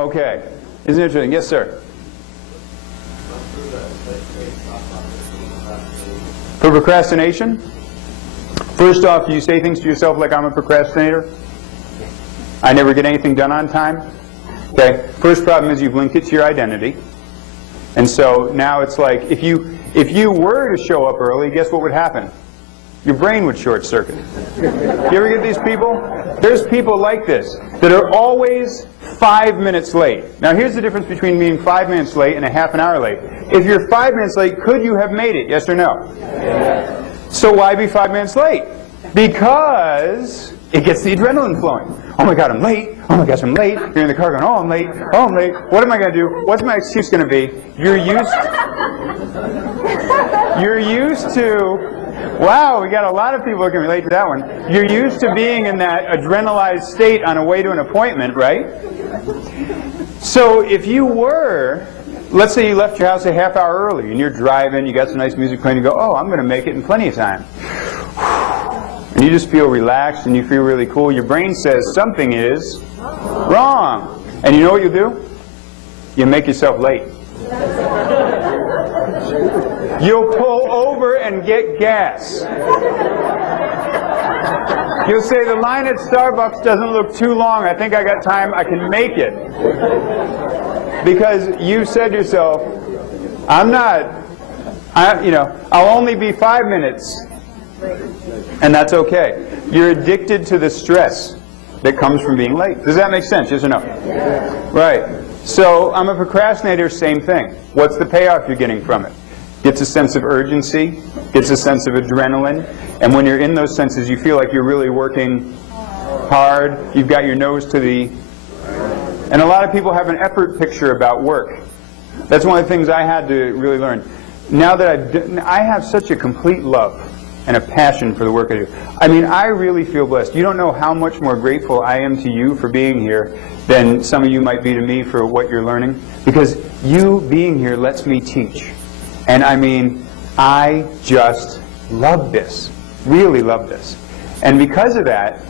Okay. Isn't it interesting? Yes, sir. For procrastination? First off, do you say things to yourself like, I'm a procrastinator? I never get anything done on time? Okay. First problem is you've linked it to your identity. And so now it's like, if you were to show up early, guess what would happen? Your brain would short circuit. You ever get these people? There's people like this that are always 5 minutes late. Now here's the difference between being 5 minutes late and a half an hour late. If you're 5 minutes late, could you have made it? Yes or no? Yes. So why be 5 minutes late? Because it gets the adrenaline flowing. Oh my God, I'm late. Oh my gosh, I'm late. You're in the car going, oh, I'm late. Oh, I'm late. What am I going to do? What's my excuse going to be? You're used to, wow, we got a lot of people who can relate to that one. You're used to being in that adrenalized state on a way to an appointment, right? So if you were, let's say you left your house a half hour early and you're driving, you got some nice music playing, you go, oh, I'm going to make it in plenty of time. And you just feel relaxed and you feel really cool. Your brain says something is wrong. And you know what you do? You make yourself late. You'll pull over and get gas. You'll say, the line at Starbucks doesn't look too long. I think I got time. I can make it. Because you said to yourself, I'll only be 5 minutes. And that's okay. You're addicted to the stress that comes from being late. Does that make sense? Yes or no? Yes. Right. So I'm a procrastinator, same thing. What's the payoff you're getting from it? Gets a sense of urgency, gets a sense of adrenaline, and when you're in those senses, you feel like you're really working hard. You've got your nose to the... And a lot of people have an effort picture about work. That's one of the things I had to really learn. Now that I have such a complete love and a passion for the work I do. I mean, I really feel blessed. You don't know how much more grateful I am to you for being here than some of you might be to me for what you're learning. Because you being here lets me teach. And I mean, I just love this. Really love this. And because of that,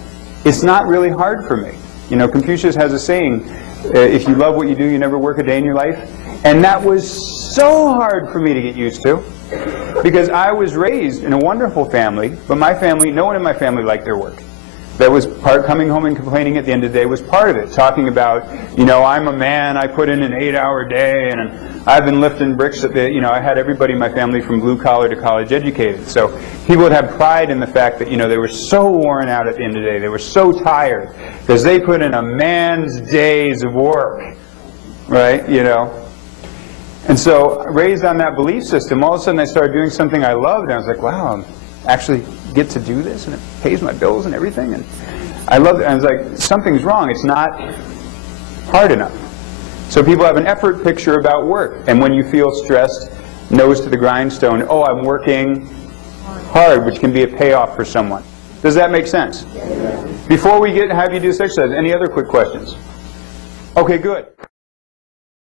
it's not really hard for me. You know, Confucius has a saying, if you love what you do, you never work a day in your life. And that was so hard for me to get used to. Because I was raised in a wonderful family, but my family, no one in my family liked their work. That was part, coming home and complaining at the end of the day was part of it. Talking about, you know, I'm a man, I put in an 8-hour day, and I've been lifting bricks at the, you know, I had everybody in my family from blue collar to college educated. So people would have pride in the fact that, you know, they were so worn out at the end of the day. They were so tired because they put in a man's days of work, right, you know. And so, raised on that belief system, all of a sudden I started doing something I loved, and I was like, wow, I actually get to do this, and it pays my bills and everything, and I loved it. And I was like, something's wrong. It's not hard enough. So people have an effort picture about work, and when you feel stressed, nose to the grindstone, oh, I'm working hard, which can be a payoff for someone. Does that make sense? Before we have you do this exercise, any other quick questions? Okay, good.